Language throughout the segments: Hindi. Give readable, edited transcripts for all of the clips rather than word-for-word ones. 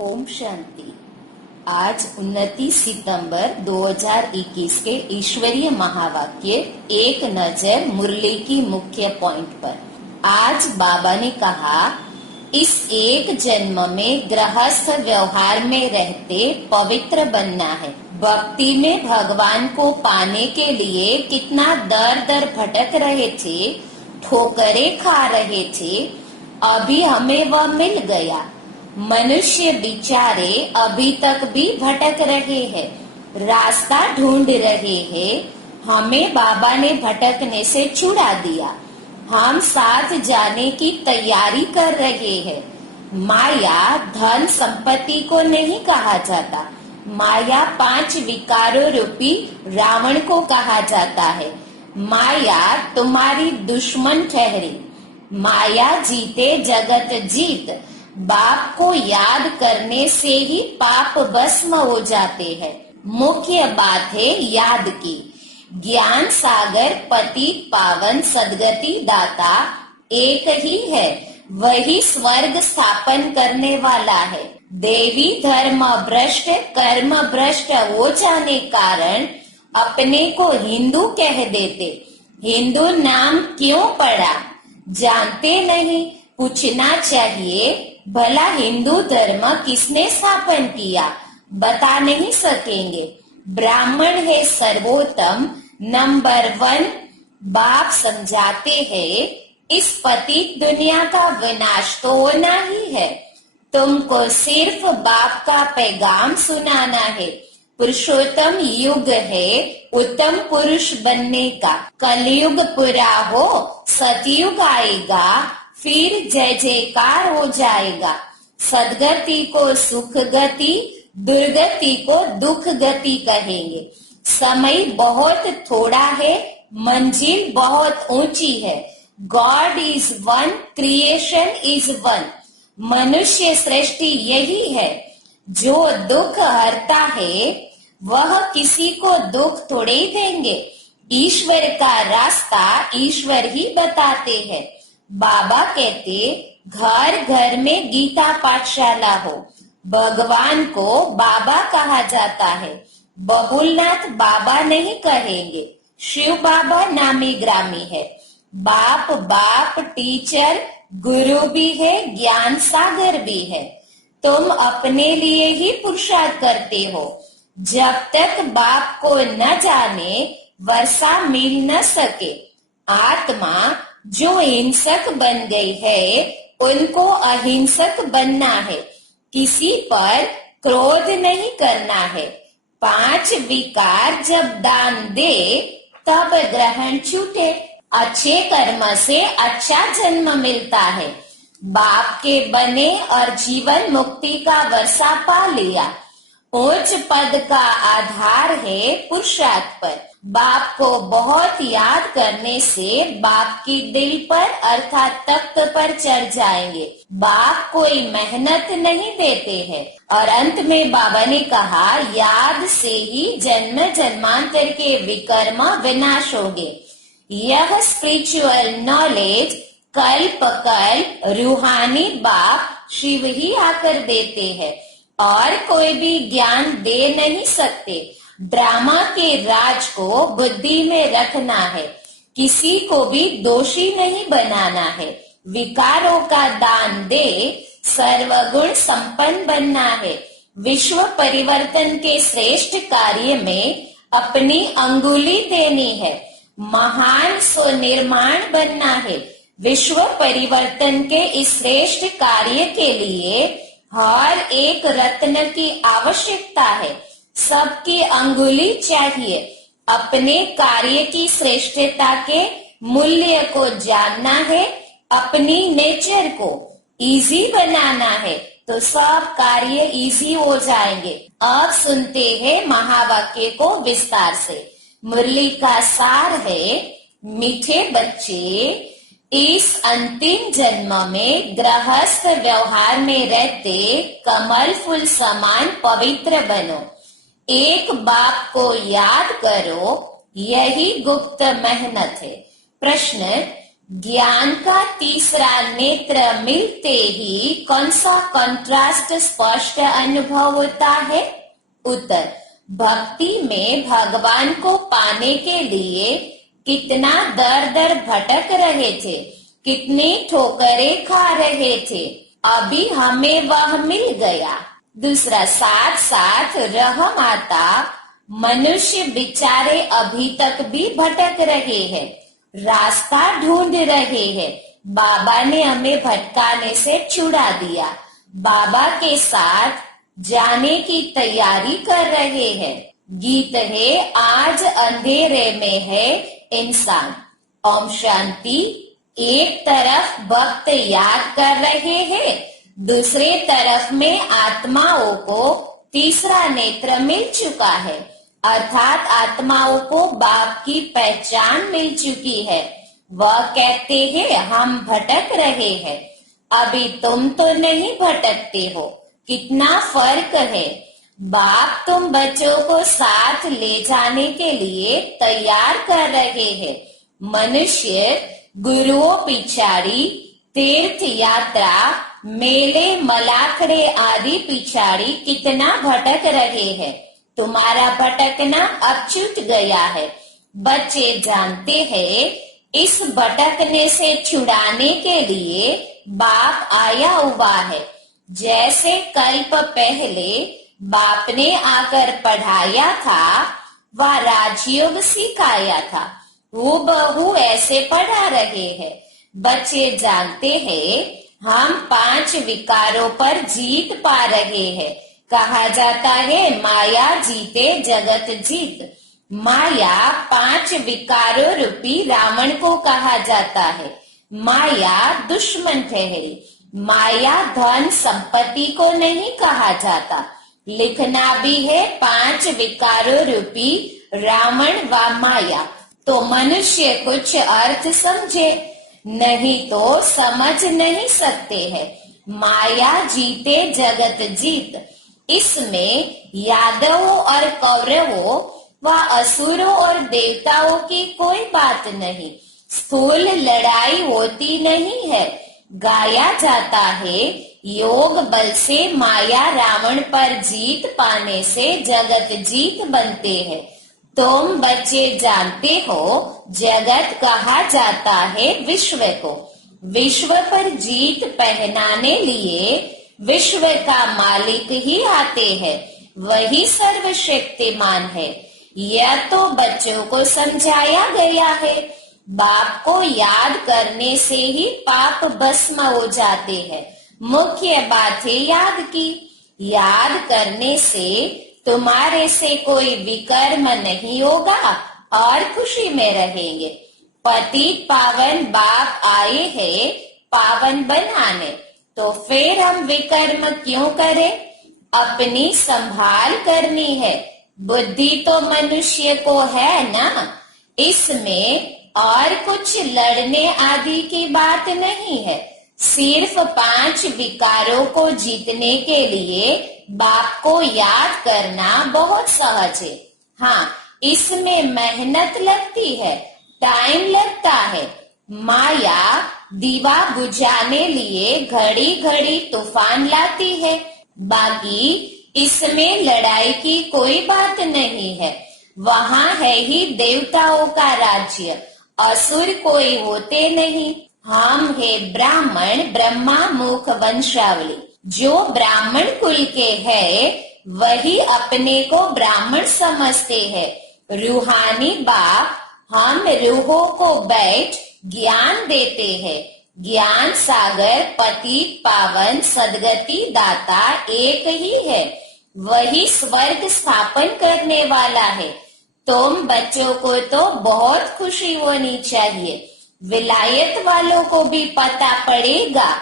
ओम शांति। आज 29 सितंबर 2021 के ईश्वरीय महावाक्य एक नजर मुरली की मुख्य पॉइंट पर। आज बाबा ने कहा, इस एक जन्म में गृहस्थ व्यवहार में रहते पवित्र बनना है। भक्ति में भगवान को पाने के लिए कितना दर दर भटक रहे थे, ठोकरें खा रहे थे, अभी हमें वह मिल गया। मनुष्य बेचारे अभी तक भी भटक रहे हैं, रास्ता ढूंढ रहे हैं। हमें बाबा ने भटकने से छुड़ा दिया। हम साथ जाने की तैयारी कर रहे हैं। माया धन संपत्ति को नहीं कहा जाता। माया 5 विकारों रूपी रावण को कहा जाता है। माया तुम्हारी दुश्मन ठहरी। माया जीते जगत जीत। बाप को याद करने से ही पाप भस्म हो जाते हैं। मुख्य बात है याद की। ज्ञान सागर पतित पावन सदगति दाता एक ही है, वही स्वर्ग स्थापन करने वाला है। देवी धर्म भ्रष्ट कर्म भ्रष्ट हो जाने कारण अपने को हिंदू कह देते। हिंदू नाम क्यों पड़ा जानते नहीं। पूछना चाहिए, भला हिंदू धर्म किसने स्थापन किया? बता नहीं सकेंगे। ब्राह्मण है सर्वोत्तम, नंबर 1। बाप समझाते हैं, इस पतित दुनिया का विनाश तो होना ही है। तुमको सिर्फ बाप का पैगाम सुनाना है। पुरुषोत्तम युग है उत्तम पुरुष बनने का। कलयुग पूरा हो, सतयुग आएगा, फिर जय जयकार हो जाएगा। सदगति को सुख गति, दुर्गति को दुख गति कहेंगे। समय बहुत थोड़ा है, मंजिल बहुत ऊंची है। God is one, creation is one. मनुष्य सृष्टि यही है। जो दुख हरता है वह किसी को दुख थोड़े ही देंगे। ईश्वर का रास्ता ईश्वर ही बताते हैं। बाबा कहते, घर घर में गीता पाठशाला हो। भगवान को बाबा कहा जाता है। बबुलनाथ बाबा नहीं कहेंगे, शिव बाबा नामी ग्रामी है। बाप बाप टीचर गुरु भी है, ज्ञान सागर भी है। तुम अपने लिए ही पुरुषार्थ करते हो। जब तक बाप को न जाने वर्षा मिल न सके। आत्मा जो हिंसक बन गई है, उनको अहिंसक बनना है। किसी पर क्रोध नहीं करना है। 5 विकार जब दान दे तब ग्रहण छूटे। अच्छे कर्म से अच्छा जन्म मिलता है। बाप के बने और जीवन मुक्ति का वर्षा पा लिया। उच्च पद का आधार है पुरुषार्थ पर। बाप को बहुत याद करने से बाप की दिल पर अर्थात तख्त पर चढ़ जाएंगे। बाप कोई मेहनत नहीं देते हैं। और अंत में बाबा ने कहा, याद से ही जन्म जन्मांतर के विकर्म विनाश होंगे। यह स्पिरिचुअल नॉलेज कल्प कल्प रूहानी बाप शिव ही आकर देते हैं और कोई भी ज्ञान दे नहीं सकते। ड्रामा के राज को बुद्धि में रखना है। किसी को भी दोषी नहीं बनाना है। विकारों का दान दे, सर्वगुण संपन्न बनना है। विश्व परिवर्तन के श्रेष्ठ कार्य में अपनी अंगुली देनी है। महान स्वनिर्माण बनना है। विश्व परिवर्तन के इस श्रेष्ठ कार्य के लिए हर एक रत्न की आवश्यकता है। सबकी अंगुली चाहिए। अपने कार्य की श्रेष्ठता के मूल्य को जानना है। अपनी नेचर को इजी बनाना है तो सब कार्य इजी हो जाएंगे। अब सुनते हैं महावाक्य को विस्तार से। मुरली का सार है, मीठे बच्चे, इस अंतिम जन्म में गृहस्थ व्यवहार में रहते कमल फूल समान पवित्र बनो। एक बाप को याद करो, यही गुप्त मेहनत है। प्रश्न, ज्ञान का तीसरा नेत्र मिलते ही कौन सा कंट्रास्ट स्पष्ट अनुभव होता है? उत्तर, भक्ति में भगवान को पाने के लिए कितना दर दर भटक रहे थे, कितनी ठोकरें खा रहे थे, अभी हमें वह मिल गया। दूसरा, साथ साथ रहम आता, मनुष्य बेचारे अभी तक भी भटक रहे हैं, रास्ता ढूंढ रहे हैं। बाबा ने हमें भटकाने से छुड़ा दिया, बाबा के साथ जाने की तैयारी कर रहे हैं। गीत है, आज अंधेरे में है इंसान। ओम शांति। एक तरफ भक्त याद कर रहे हैं, दूसरे तरफ में आत्माओं को तीसरा नेत्र मिल चुका है, अर्थात आत्माओं को बाप की पहचान मिल चुकी है। वह कहते हैं, हम भटक रहे हैं, अभी तुम तो नहीं भटकते हो। कितना फर्क है। बाप तुम बच्चों को साथ ले जाने के लिए तैयार कर रहे हैं। मनुष्य गुरुओं पिछाड़ी तीर्थ यात्रा, मेले मलाखड़े आदि पिछाड़ी कितना भटक रहे हैं। तुम्हारा भटकना अब छूट गया है। बच्चे जानते हैं, इस भटकने से छुड़ाने के लिए बाप आया हुआ है। जैसे कल्प पहले बाप ने आकर पढ़ाया था, वह राजयोग सिखाया था, हूबहू ऐसे पढ़ा रहे हैं। बच्चे जानते हैं, हम 5 विकारों पर जीत पा रहे हैं। कहा जाता है, माया जीते जगत जीत। माया 5 विकारों रूपी रावण को कहा जाता है। माया दुश्मन ठहरी। माया धन संपत्ति को नहीं कहा जाता। लिखना भी है 5 विकारों रूपी रावण व माया, तो मनुष्य कुछ अर्थ समझे, नहीं तो समझ नहीं सकते हैं। माया जीते जगत जीत। इसमें यादवों और कौरवों व असुरों और देवताओं की कोई बात नहीं। स्थूल लड़ाई होती नहीं है। गाया जाता है, योग बल से माया रावण पर जीत पाने से जगत जीत बनते हैं। तुम बच्चे जानते हो, जगत कहा जाता है विश्व को। विश्व पर जीत पहनाने लिए विश्व का मालिक ही आते हैं, वही सर्वशक्तिमान है। यह तो बच्चों को समझाया गया है। बाप को याद करने से ही पाप भस्म हो जाते हैं। मुख्य बात है याद की। याद करने से तुम्हारे से कोई विकर्म नहीं होगा और खुशी में रहेंगे। पतित पावन बाप आए हैं पावन बनाने, तो फिर हम विकर्म क्यों करें? अपनी संभाल करनी है। बुद्धि तो मनुष्य को है ना, इसमें और कुछ लड़ने आदि की बात नहीं है। सिर्फ 5 विकारों को जीतने के लिए बाप को याद करना बहुत सहज है। हाँ, इसमें मेहनत लगती है, टाइम लगता है। माया दीवा बुझाने लिए घड़ी घड़ी तूफान लाती है, बाकी इसमें लड़ाई की कोई बात नहीं है। वहाँ है ही देवताओं का राज्य, असुर कोई होते नहीं। हम है ब्राह्मण, ब्रह्मा मुख वंशावली। जो ब्राह्मण कुल के है, वही अपने को ब्राह्मण समझते हैं। रूहानी बाप हम रूहों को बैठ ज्ञान देते हैं। ज्ञान सागर पतित पावन सदगति दाता एक ही है, वही स्वर्ग स्थापन करने वाला है। तुम बच्चों को तो बहुत खुशी होनी चाहिए। विलायत वालों को भी पता पड़ेगा,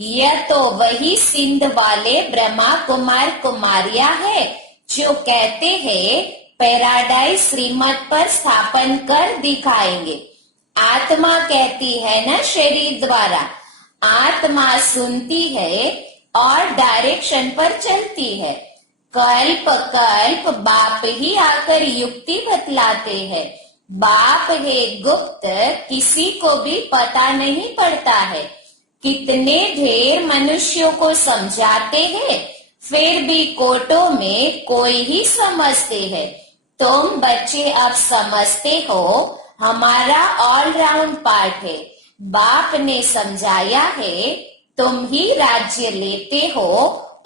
यह तो वही सिंध वाले ब्रह्मा कुमार कुमारियां है जो कहते हैं पैराडाइज श्रीमत पर स्थापन कर दिखाएंगे। आत्मा कहती है ना शरीर द्वारा, आत्मा सुनती है और डायरेक्शन पर चलती है। कल्प कल्प बाप ही आकर युक्ति बतलाते हैं। बाप है गुप्त, किसी को भी पता नहीं पड़ता है। कितने ढेर मनुष्यों को समझाते हैं, फिर भी कोर्टों में कोई ही समझते हैं। तुम बच्चे अब समझते हो, हमारा ऑलराउंड पार्ट है। बाप ने समझाया है, तुम ही राज्य लेते हो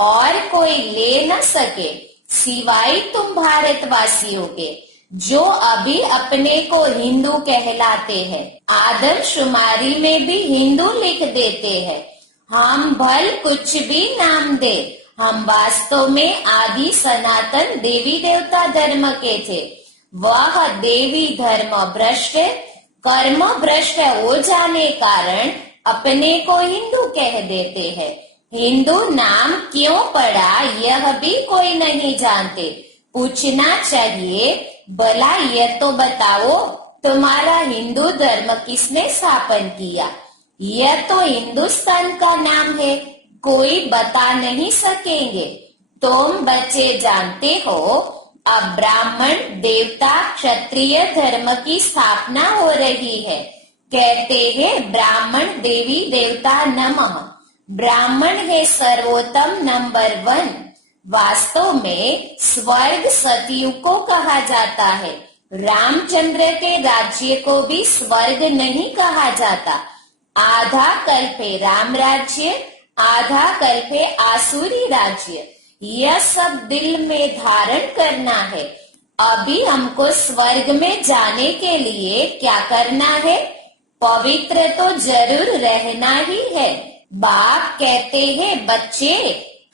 और कोई ले न सके सिवाय तुम भारतवासियों के, जो अभी अपने को हिंदू कहलाते हैं। आदमशुमारी में भी हिंदू लिख देते हैं। हम भल कुछ भी नाम दे, हम वास्तव में आदि सनातन देवी देवता धर्म के थे। वह देवी धर्म भ्रष्ट, कर्म भ्रष्ट हो जाने कारण अपने को हिंदू कह देते हैं। हिंदू नाम क्यों पड़ा यह भी कोई नहीं जानते। पूछना चाहिए, भला यह तो बताओ, तुम्हारा हिंदू धर्म किसने स्थापन किया? यह तो हिंदुस्तान का नाम है, कोई बता नहीं सकेंगे। तुम बच्चे जानते हो, अब ब्राह्मण देवता क्षत्रिय धर्म की स्थापना हो रही है। कहते हैं ब्राह्मण देवी देवता नमः। ब्राह्मण है सर्वोत्तम नंबर 1। वास्तव में स्वर्ग सतयुग को कहा जाता है। रामचंद्र के राज्य को भी स्वर्ग नहीं कहा जाता। आधा कल्प है राम राज्य, आधा कल्प है आसुरी राज्य। यह सब दिल में धारण करना है। अभी हमको स्वर्ग में जाने के लिए क्या करना है? पवित्र तो जरूर रहना ही है। बाप कहते हैं, बच्चे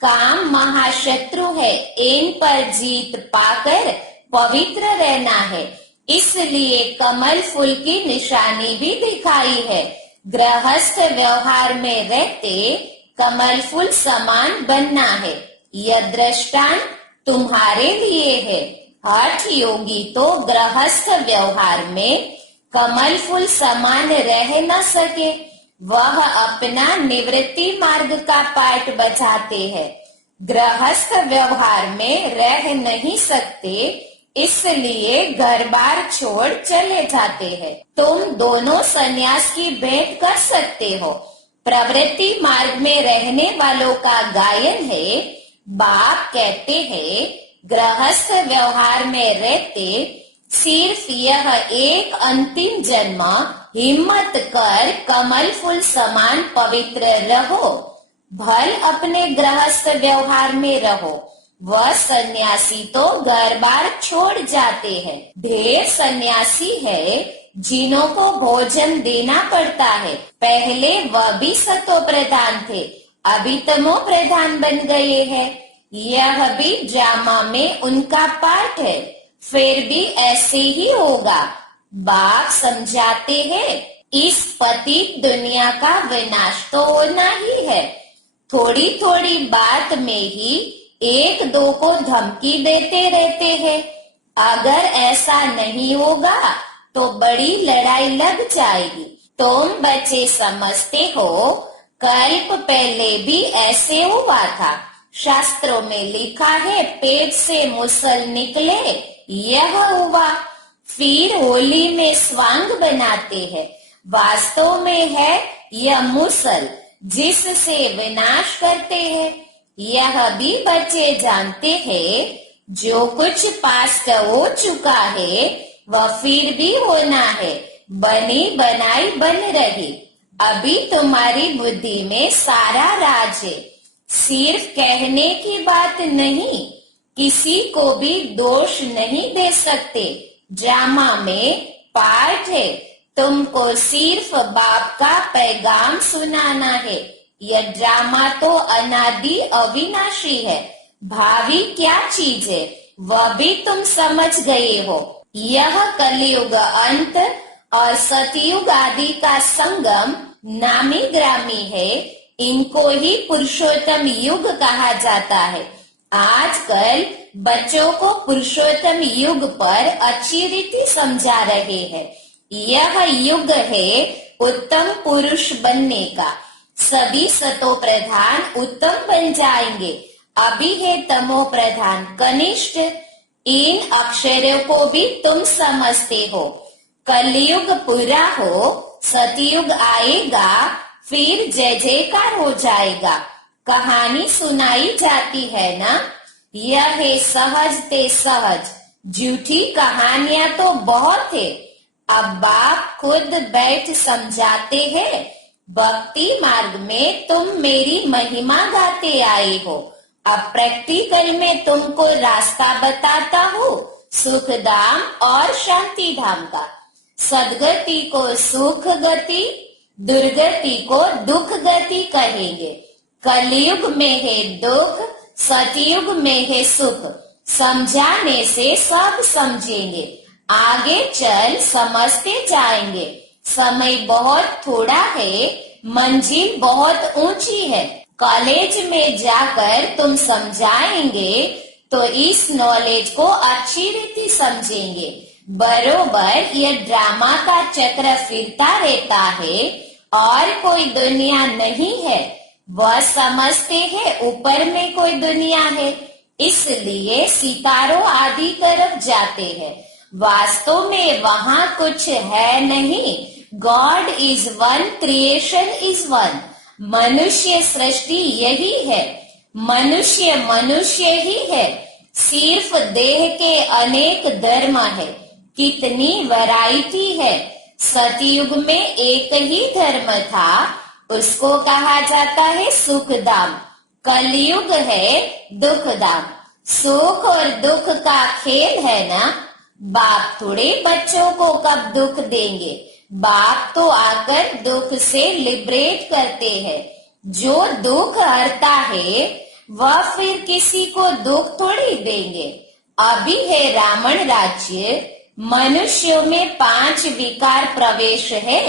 काम महाशत्रु है, इन पर जीत पाकर पवित्र रहना है। इसलिए कमल फूल की निशानी भी दिखाई है। गृहस्थ व्यवहार में रहते कमल फूल समान बनना है। यह दृष्टांत तुम्हारे लिए है। हठ योगी तो गृहस्थ व्यवहार में कमल फूल समान रह न सके, वह अपना निवृत्ति मार्ग का पाठ बचाते हैं। गृहस्थ व्यवहार में रह नहीं सकते, इसलिए घर बार छोड़ चले जाते हैं। तुम दोनों सन्यास की भेंट कर सकते हो। प्रवृत्ति मार्ग में रहने वालों का गायन है। बाप कहते हैं, गृहस्थ व्यवहार में रहते सिर्फ यह एक अंतिम जन्म हिम्मत कर कमल फूल समान पवित्र रहो। भल अपने गृहस्थ व्यवहार में रहो। वह सन्यासी तो घर बार छोड़ जाते हैं। ढेर सन्यासी है जिन्हों को भोजन देना पड़ता है। पहले वह भी सतो प्रधान थे, अभी तमो प्रधान बन गए हैं। यह भी ड्रामा में उनका पार्ट है। फिर भी ऐसे ही होगा। बाप समझाते हैं, इस पतित दुनिया का विनाश तो होना ही है। थोड़ी थोड़ी बात में ही एक दो को धमकी देते रहते हैं। अगर ऐसा नहीं होगा तो बड़ी लड़ाई लग जाएगी। तुम बच्चे समझते हो, कल्प पहले भी ऐसे हुआ था। शास्त्रों में लिखा है, पेट से मुसल निकले, यह हुआ। फिर होली में स्वांग बनाते हैं। वास्तव में है यह मुसल, जिससे विनाश करते हैं। यह भी बच्चे जानते हैं, जो कुछ पास्ट हो चुका है वह फिर भी होना है। बनी बनाई बन रही। अभी तुम्हारी बुद्धि में सारा राज है। सिर्फ कहने की बात नहीं, किसी को भी दोष नहीं दे सकते। ड्रामा में पार्ट है, तुमको सिर्फ बाप का पैगाम सुनाना है। यह ड्रामा तो अनादि अविनाशी है। भावी क्या चीज है वह भी तुम समझ गए हो। यह कलयुग अंत और सतयुग आदि का संगम नामी ग्रामी है। इनको ही पुरुषोत्तम युग कहा जाता है। आजकल बच्चों को पुरुषोत्तम युग पर अच्छी रीति समझा रहे हैं। यह युग है उत्तम पुरुष बनने का। सभी सतो प्रधान उत्तम बन जाएंगे। अभी है तमो प्रधान कनिष्ठ। इन अक्षरों को भी तुम समझते हो। कलयुग पूरा हो, सतयुग आएगा, फिर जय जयकार हो जाएगा। कहानी सुनाई जाती है ना, यह है सहज ते सहज। झूठी कहानियां तो बहुत है, अब बाप खुद बैठ समझाते हैं। भक्ति मार्ग में तुम मेरी महिमा गाते आए हो, अब प्रैक्टिकल में तुमको रास्ता बताता हूँ सुख धाम और शांति धाम का। सदगति को सुख गति, दुर्गति को दुख गति कहेंगे। कलयुग में है दुख, सतयुग में है सुख। समझाने से सब समझेंगे, आगे चल समझते जाएंगे। समय बहुत थोड़ा है, मंजिल बहुत ऊंची है। कॉलेज में जाकर तुम समझाएंगे तो इस नॉलेज को अच्छी रीति समझेंगे। बरोबर यह ड्रामा का चक्र फिरता रहता है और कोई दुनिया नहीं है। वह समझते हैं ऊपर में कोई दुनिया है, इसलिए सितारों आदि तरफ जाते हैं। वास्तव में वहां कुछ है नहीं। God is one, creation is one. मनुष्य सृष्टि यही है, मनुष्य मनुष्य ही है। सिर्फ देह के अनेक धर्म है, कितनी वैरायटी है। सतयुग में एक ही धर्म था, उसको कहा जाता है सुख धाम। कलयुग है दुख धाम। सुख और दुख का खेल है ना। बाप थोड़े बच्चों को कब दुख देंगे, बाप तो आकर दुख से लिबरेट करते हैं। जो दुख हरता है वह फिर किसी को दुख थोड़ी देंगे। अभी है रावण राज्य, मनुष्यों में 5 विकार प्रवेश है,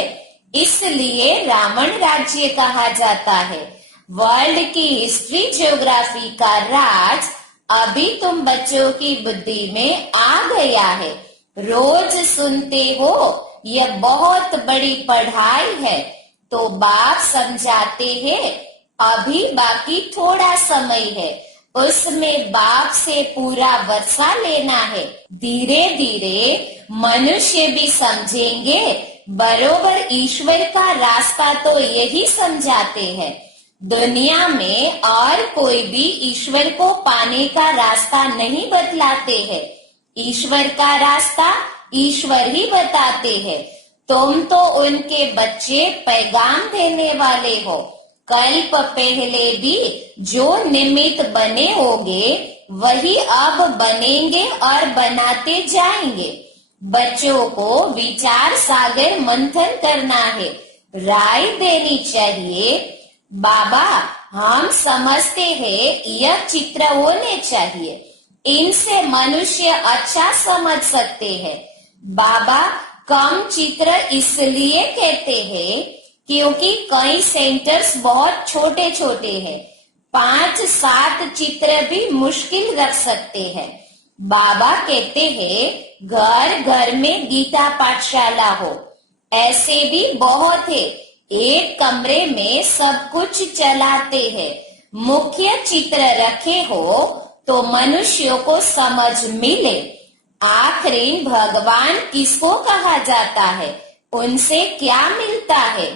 इसलिए रावण राज्य कहा जाता है। वर्ल्ड की हिस्ट्री ज्योग्राफी का राज अभी तुम बच्चों की बुद्धि में आ गया है। रोज सुनते हो यह बहुत बड़ी पढ़ाई है, तो बाप समझाते हैं अभी बाकी थोड़ा समय है, उसमें बाप से पूरा वर्षा लेना है। धीरे धीरे मनुष्य भी समझेंगे। बरोबर ईश्वर का रास्ता तो यही समझाते हैं। दुनिया में और कोई भी ईश्वर को पाने का रास्ता नहीं बतलाते हैं। ईश्वर का रास्ता ईश्वर ही बताते हैं। तुम तो उनके बच्चे, पैगाम देने वाले हो। कल्प पहले भी जो निमित्त बने होंगे वही अब बनेंगे और बनाते जाएंगे। बच्चों को विचार सागर मंथन करना है, राय देनी चाहिए। बाबा हम समझते हैं यह चित्र होने चाहिए, इनसे मनुष्य अच्छा समझ सकते हैं। बाबा कम चित्र इसलिए कहते हैं क्योंकि कई सेंटर्स बहुत छोटे छोटे हैं, 5-7 चित्र भी मुश्किल रख सकते हैं। बाबा कहते हैं घर घर में गीता पाठशाला हो, ऐसे भी बहुत है। एक कमरे में सब कुछ चलाते हैं। मुख्य चित्र रखे हो तो मनुष्यों को समझ मिले। आखिर भगवान किसको कहा जाता है, उनसे क्या मिलता है?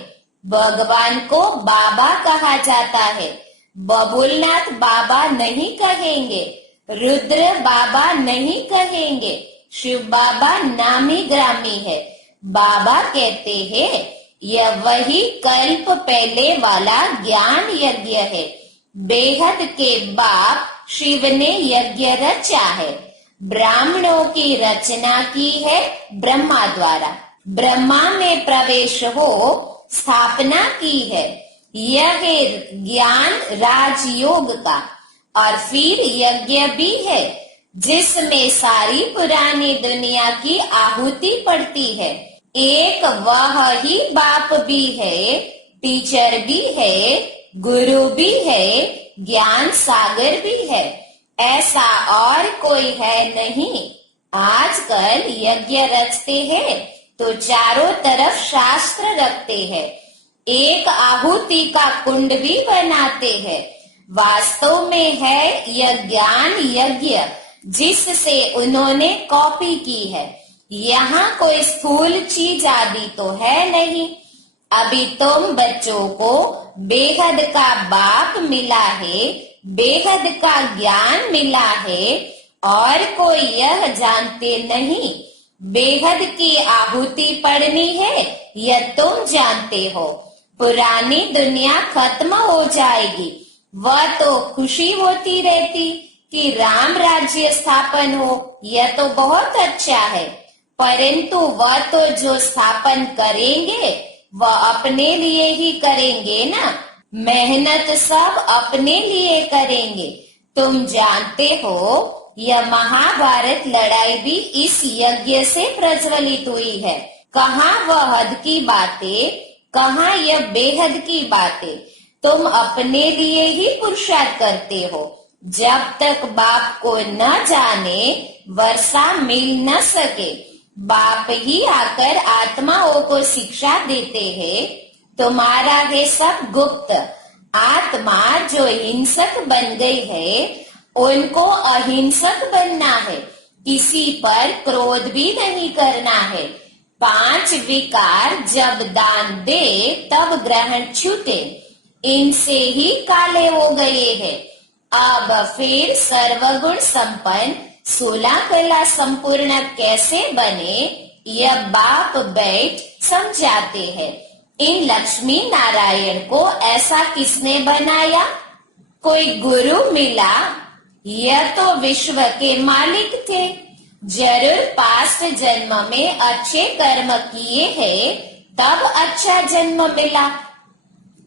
भगवान को बाबा कहा जाता है। बबुलनाथ बाबा नहीं कहेंगे, रुद्र बाबा नहीं कहेंगे, शिव बाबा नामी ग्रामी है। बाबा कहते हैं यह वही कल्प पहले वाला ज्ञान यज्ञ है। बेहद के बाप शिव ने यज्ञ रचा है। ब्राह्मणों की रचना की है ब्रह्मा द्वारा। ब्रह्मा में प्रवेश हो स्थापना की है। यह है ज्ञान राजयोग का। और फिर यज्ञ भी है जिसमें सारी पुरानी दुनिया की आहुति पड़ती है। एक वह ही बाप भी है, टीचर भी है, गुरु भी है, ज्ञान सागर भी है। ऐसा और कोई है नहीं। आजकल यज्ञ रचते हैं तो चारों तरफ शास्त्र रखते हैं, एक आहुति का कुंड भी बनाते हैं। वास्तव में है यह ज्ञान यज्ञ जिससे उन्होंने कॉपी की है। यहाँ कोई स्थूल चीज आदि तो है नहीं। अभी तुम बच्चों को बेहद का बाप मिला है, बेहद का ज्ञान मिला है, और कोई यह जानते नहीं बेहद की आहुति पड़नी है, यह तुम जानते हो। पुरानी दुनिया खत्म हो जाएगी, वह तो खुशी होती रहती कि राम राज्य स्थापन हो, यह तो बहुत अच्छा है, परंतु वह तो जो स्थापन करेंगे वह अपने लिए ही करेंगे ना, मेहनत सब अपने लिए करेंगे। तुम जानते हो यह महाभारत लड़ाई भी इस यज्ञ से प्रज्वलित हुई है। कहाँ वह हद की बातें, कहाँ यह बेहद की बातें। तुम अपने लिए ही पुरुषार्थ करते हो। जब तक बाप को न जाने वर्षा मिल न सके, बाप ही आकर आत्माओं को शिक्षा देते हैं। तुम्हारा है सब गुप्त। आत्मा जो हिंसक बन गई है उनको अहिंसक बनना है, किसी पर क्रोध भी नहीं करना है। 5 विकार जब दान दे तब ग्रहण छूटे, इनसे ही काले हो गए हैं। अब फिर सर्वगुण संपन्न 16 कला संपूर्ण कैसे बने, यह बाप बैठ समझाते हैं। इन लक्ष्मी नारायण को ऐसा किसने बनाया? कोई गुरु मिला? यह तो विश्व के मालिक थे। जरूर पास्ट जन्म में अच्छे कर्म किए हैं, तब अच्छा जन्म मिला।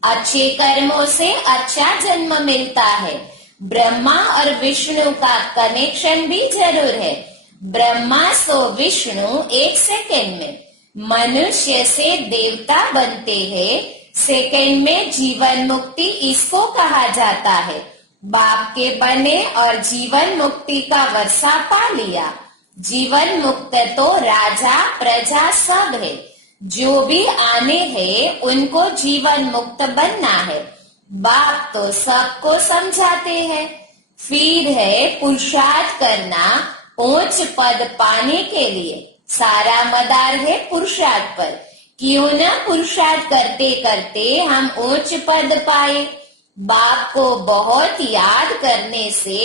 अच्छे कर्मों से अच्छा जन्म मिलता है। ब्रह्मा और विष्णु का कनेक्शन भी जरूर है। ब्रह्मा सो विष्णु 1 सेकेंड में, मनुष्य से देवता बनते हैं, सेकेंड में जीवन मुक्ति इसको कहा जाता है। बाप के बने और जीवन मुक्ति का वर्षा पा लिया। जीवन मुक्त तो राजा प्रजा सब है, जो भी आने हैं उनको जीवन मुक्त बनना है। बाप तो सबको समझाते हैं। फिर है पुरुषार्थ करना उच्च पद पाने के लिए। सारा मदार है पुरुषार्थ पर। क्यों न पुरुषार्थ करते करते हम उच्च पद पाए। बाप को बहुत याद करने से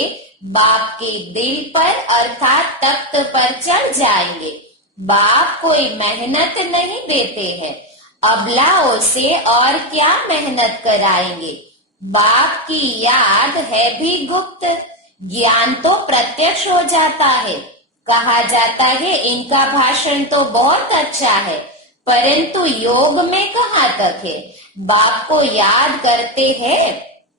बाप के दिल पर अर्थात तख्त पर चढ़ जाएंगे। बाप कोई मेहनत नहीं देते हैं, अबलाओं से और क्या मेहनत कराएंगे। बाप की याद है भी गुप्त, ज्ञान तो प्रत्यक्ष हो जाता है। कहा जाता है इनका भाषण तो बहुत अच्छा है, परंतु योग में कहाँ तक है। बाप को याद करते हैं,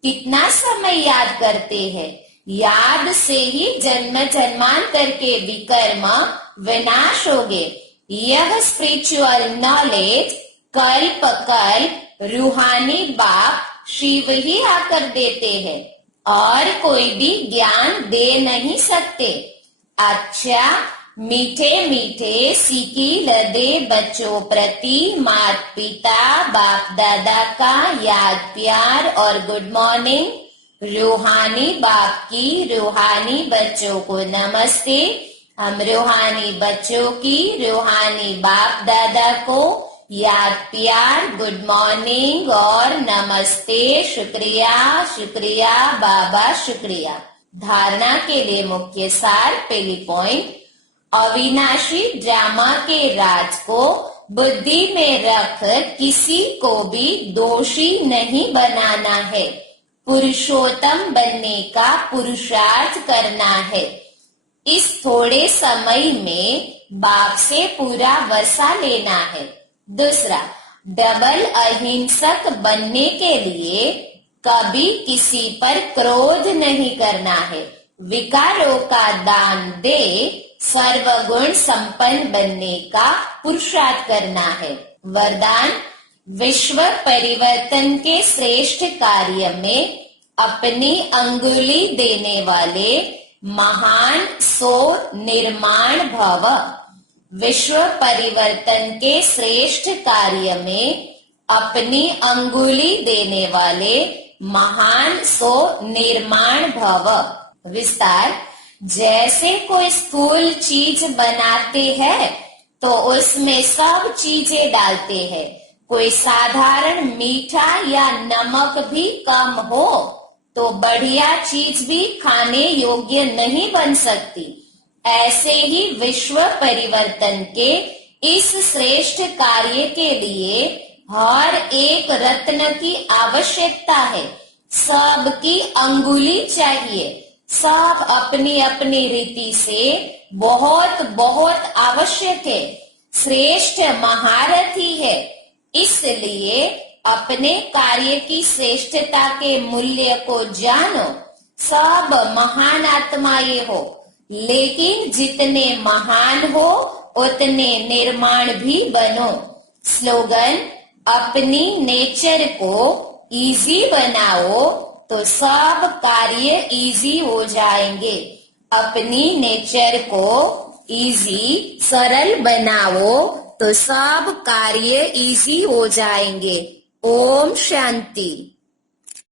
कितना समय याद करते हैं। याद से ही जन्म जन्मांतर के विकर्म विनाश होगे। यह स्पिरिचुअल नॉलेज कल्प कल्प रूहानी बाप शिव ही आकर देते हैं, और कोई भी ज्ञान दे नहीं सकते। अच्छा, मीठे मीठे सीखी लदे बच्चों प्रति माता पिता बाप दादा का याद प्यार और गुड मॉर्निंग। रूहानी बाप की रूहानी बच्चों को नमस्ते। हम रूहानी बच्चों की रूहानी बाप दादा को याद प्यार गुड मॉर्निंग और नमस्ते। शुक्रिया शुक्रिया बाबा शुक्रिया। धारणा के लिए मुख्य सार। पहली पॉइंट, अविनाशी ड्रामा के राज को बुद्धि में रख किसी को भी दोषी नहीं बनाना है। पुरुषोत्तम बनने का पुरुषार्थ करना है। इस थोड़े समय में बाप से पूरा वर्षा लेना है। दूसरा, डबल अहिंसक बनने के लिए कभी किसी पर क्रोध नहीं करना है। विकारों का दान दे सर्वगुण संपन्न बनने का पुरुषार्थ करना है। वरदान, विश्व परिवर्तन के श्रेष्ठ कार्य में अपनी अंगुली देने वाले महान सो निर्माण भव। विश्व परिवर्तन के श्रेष्ठ कार्य में अपनी अंगुली देने वाले महान सो निर्माण भव। विस्तार, जैसे कोई स्थूल चीज बनाते हैं तो उसमें सब चीजें डालते हैं। कोई साधारण मीठा या नमक भी कम हो तो बढ़िया चीज भी खाने योग्य नहीं बन सकती। ऐसे ही विश्व परिवर्तन के इस श्रेष्ठ कार्य के लिए हर एक रत्न की आवश्यकता है। सबकी अंगुली चाहिए। सब अपनी अपनी रीति से बहुत बहुत आवश्यक है। श्रेष्ठ महारथी है। इसलिए अपने कार्य की श्रेष्ठता के मूल्य को जानो। सब महान आत्माएं हो, लेकिन जितने महान हो उतने निर्माण भी बनो। स्लोगन, अपनी नेचर को इजी बनाओ तो सब कार्य इजी हो जाएंगे। अपनी नेचर को इजी, सरल बनाओ तो सब कार्य इजी हो जाएंगे। ओम शांति।